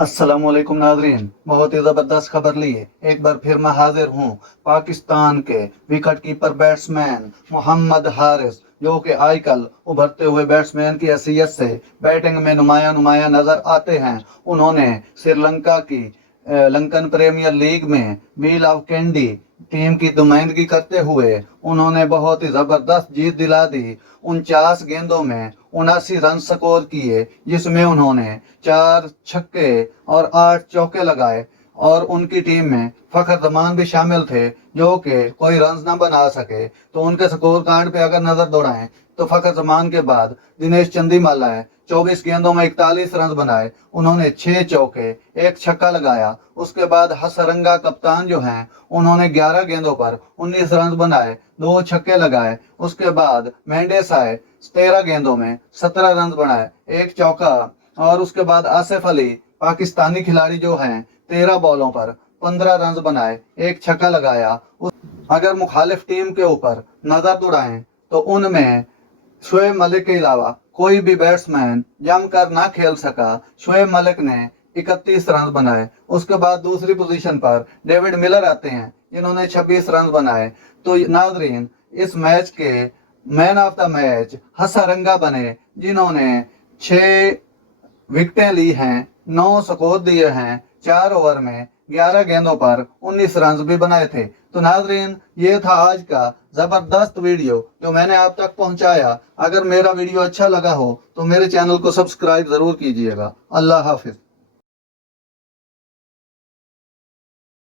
अस्सलाम वालेकुम नाजरीन, बहुत ही ज़बरदस्त खबर लिए एक बार फिर मैं हाजिर हूँ। पाकिस्तान के wicket keeper batsman Mohammad Haris, जो कि आजकल उभरते हुए बैट्समैन की हैसियत से बैटिंग में नुमाया नजर आते हैं, उन्होंने श्रीलंका की लंकन प्रीमियर लीग में व्हील ऑफ कैंडी टीम की नुमाइंदगी करते हुए उन्होंने बहुत ही जबरदस्त जीत दिला दी। 49 गेंदों में 79 रन स्कोर किए, जिसमें उन्होंने 4 छक्के और 8 चौके लगाए और उनकी टीम में फखर जमान भी शामिल थे, जो कि कोई रन ना बना सके। तो उनके स्कोर कार्ड पे अगर नजर दौड़ाएं तो फखर जमान के बाद दिनेश चंदीमाला है, 24 गेंदों में 41 रन बनाए, उन्होंने 6 चौके 1 छक्का लगाया। उसके बाद हसरंगा कप्तान जो हैं, उन्होंने 11 गेंदों पर 19 रन बनाए, 2 छक्के लगाए। उसके बाद मेंडिस आए, 13 गेंदों में 17 रन बनाए, 1 चौका। और उसके बाद आसिफ अली पाकिस्तानी खिलाड़ी जो हैं, 13 बॉलों पर 15 रन बनाए, 1 छक्का लगाया। अगर मुखालिफ टीम के ऊपर नजर दौड़ाएं तो उनमें शोएब मलिक के अलावा कोई भी बैट्समैन जमकर ना खेल सका। शोएब मलिक ने 31 रन बनाए। उसके बाद दूसरी पोजीशन पर डेविड मिलर आते हैं, जिन्होंने 26 रन बनाए। तो नाजरीन, इस मैच के man of the match Hasaranga बने, जिन्होंने 6 विकेटें ली हैं, 9 स्कोर दिए हैं, 4 ओवर में 11 गेंदों पर 19 रन भी बनाए थे। तो नाजरीन, ये था आज का जबरदस्त वीडियो जो मैंने आप तक पहुंचाया। अगर मेरा वीडियो अच्छा लगा हो तो मेरे चैनल को सब्सक्राइब जरूर कीजिएगा। अल्लाह हाफिज।